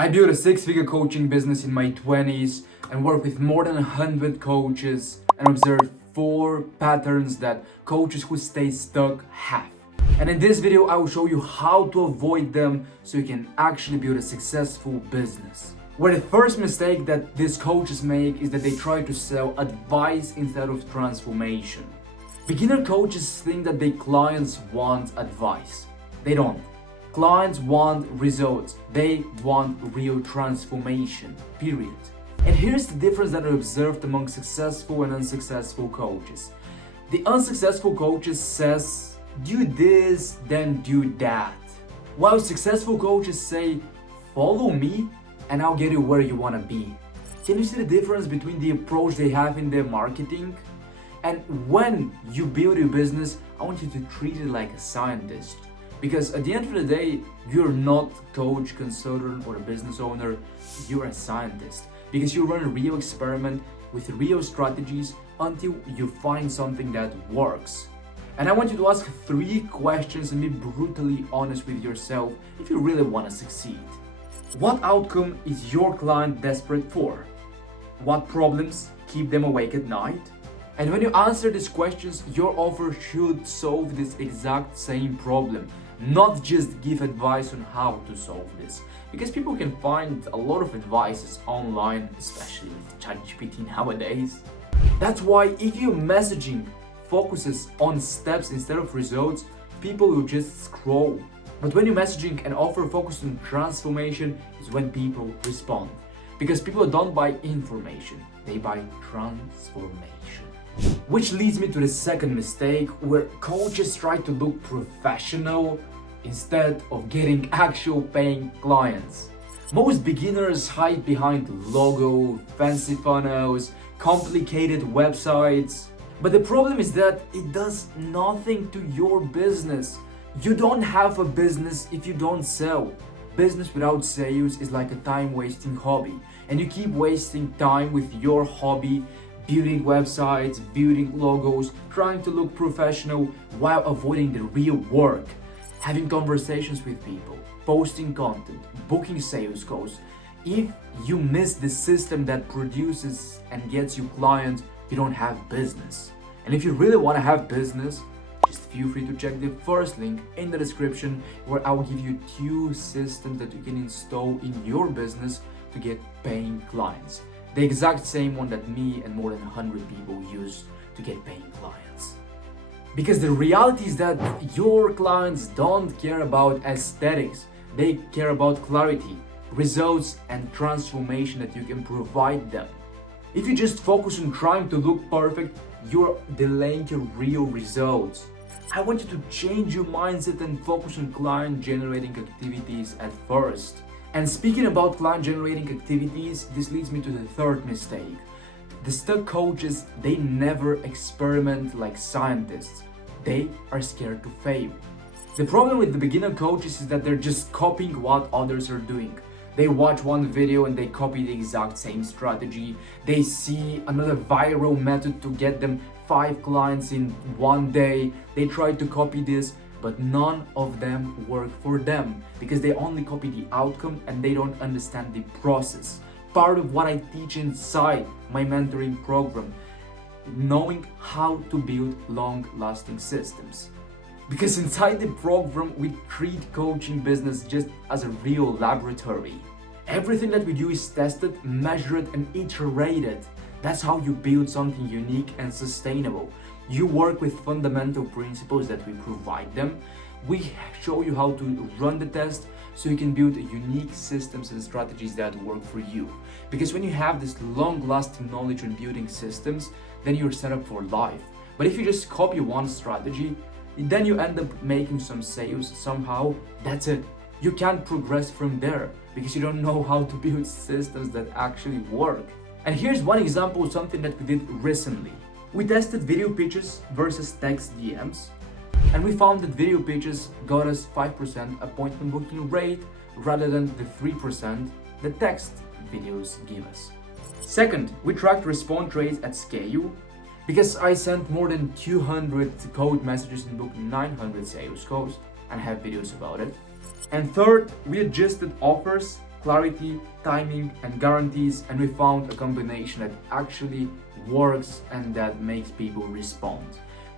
I built a six-figure coaching business in my 20s and worked with more than 100 coaches and observed 4 patterns that coaches who stay stuck have. And in this video, I will show you how to avoid them so you can actually build a successful business. Where the first mistake that these coaches make is that they try to sell advice instead of transformation. Beginner coaches think that their clients want advice. They don't. Clients want results. They want real transformation, period. And here's the difference that I observed among successful and unsuccessful coaches. The unsuccessful coaches says, do this, then do that. While successful coaches say, follow me and I'll get you where you want to be. Can you see the difference between the approach they have in their marketing? And when you build your business, I want you to treat it like a scientist. Because at the end of the day, you're not coach, consultant, or a business owner, you're a scientist. Because you run a real experiment with real strategies until you find something that works. And I want you to ask 3 questions and be brutally honest with yourself if you really want to succeed. What outcome is your client desperate for? What problems keep them awake at night? And when you answer these questions, your offer should solve this exact same problem, not just give advice on how to solve this. Because people can find a lot of advices online, especially with ChatGPT nowadays. That's why if your messaging focuses on steps instead of results, people will just scroll. But when your messaging and offer focus on transformation is when people respond. Because people don't buy information, they buy transformation. Which leads me to the second mistake, where coaches try to look professional instead of getting actual paying clients. Most beginners hide behind logo, fancy funnels, complicated websites. But the problem is that it does nothing to your business. You don't have a business if you don't sell. Business without sales is like a time-wasting hobby. And you keep wasting time with your hobby, building websites, building logos, trying to look professional while avoiding the real work. Having conversations with people, posting content, booking sales calls. If you miss the system that produces and gets you clients, you don't have business. And if you really want to have business, just feel free to check the first link in the description, where I will give you 2 systems that you can install in your business to get paying clients. The exact same one that me and more than 100 people use to get paying clients. Because the reality is that your clients don't care about aesthetics. They care about clarity, results, and transformation that you can provide them. If you just focus on trying to look perfect, you're delaying your real results. I want you to change your mindset and focus on client generating activities at first. And speaking about client generating activities, this leads me to the third mistake. The stuck coaches, they never experiment like scientists. They are scared to fail. The problem with the beginner coaches is that they're just copying what others are doing. They watch one video and they copy the exact same strategy. They see another viral method to get them 5 clients in one day. They try to copy this, but none of them work for them because they only copy the outcome and they don't understand the process. Part of what I teach inside my mentoring program, knowing how to build long-lasting systems. Because inside the program, we treat coaching business just as a real laboratory. Everything that we do is tested, measured, and iterated. That's how you build something unique and sustainable. You work with fundamental principles that we provide them. We show you how to run the test so you can build unique systems and strategies that work for you. Because when you have this long-lasting knowledge on building systems, then you're set up for life. But if you just copy one strategy, then you end up making some sales somehow, that's it. You can't progress from there because you don't know how to build systems that actually work. And here's one example of something that we did recently. We tested video pitches versus text DMs, and we found that video pitches got us 5% appointment booking rate rather than the 3% the text videos give us. Second, we tracked response rates at scale because I sent more than 200 code messages and booked 900 sales calls and have videos about it. And third, we adjusted offers clarity, timing, and guarantees, and we found a combination that actually works and that makes people respond.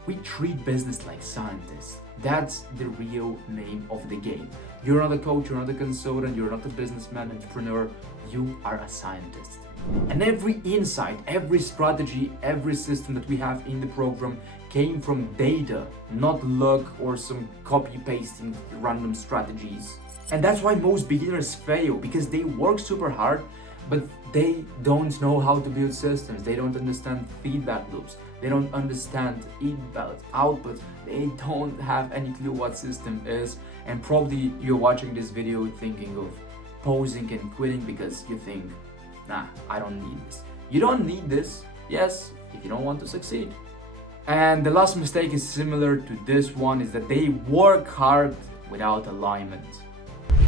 We treat business like scientists. That's the real name of the game. You're not a coach, you're not a consultant, you're not a businessman, entrepreneur, you are a scientist. And every insight, every strategy, every system that we have in the program came from data, not luck or some copy-pasting random strategies. And that's why most beginners fail, because they work super hard, but they don't know how to build systems. They don't understand feedback loops. They don't understand input, output. They don't have any clue what system is. And probably you're watching this video thinking of pausing and quitting because you think, nah, I don't need this. You don't need this, yes, if you don't want to succeed. And the last mistake is similar to this one, is that they work hard without alignment.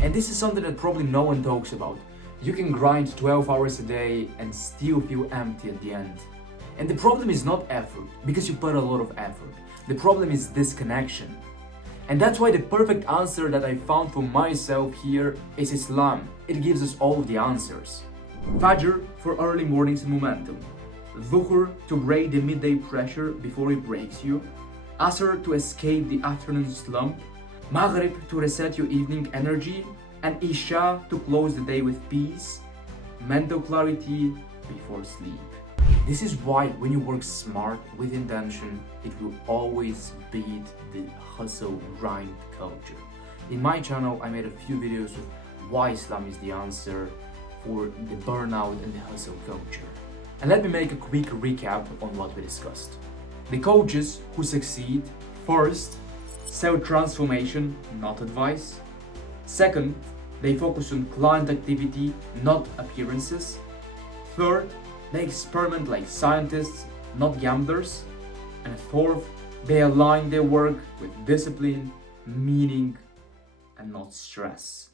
And this is something that probably no one talks about. You can grind 12 hours a day and still feel empty at the end. And the problem is not effort, because you put a lot of effort. The problem is disconnection. And that's why the perfect answer that I found for myself here is Islam. It gives us all the answers. Fajr for early mornings and momentum. Dhuhr to break the midday pressure before it breaks you. Asr to escape the afternoon slump. Maghrib to reset your evening energy. And Isha to close the day with peace. Mental clarity before sleep. This is why when you work smart with intention, it will always beat the hustle grind culture. In my channel, I made a few videos with why Islam is the answer for the burnout and the hustle culture. And let me make a quick recap on what we discussed. The coaches who succeed, first, sell transformation, not advice. Second, they focus on client activity, not appearances. Third, they experiment like scientists, not gamblers. And fourth, they align their work with discipline, meaning, and not stress.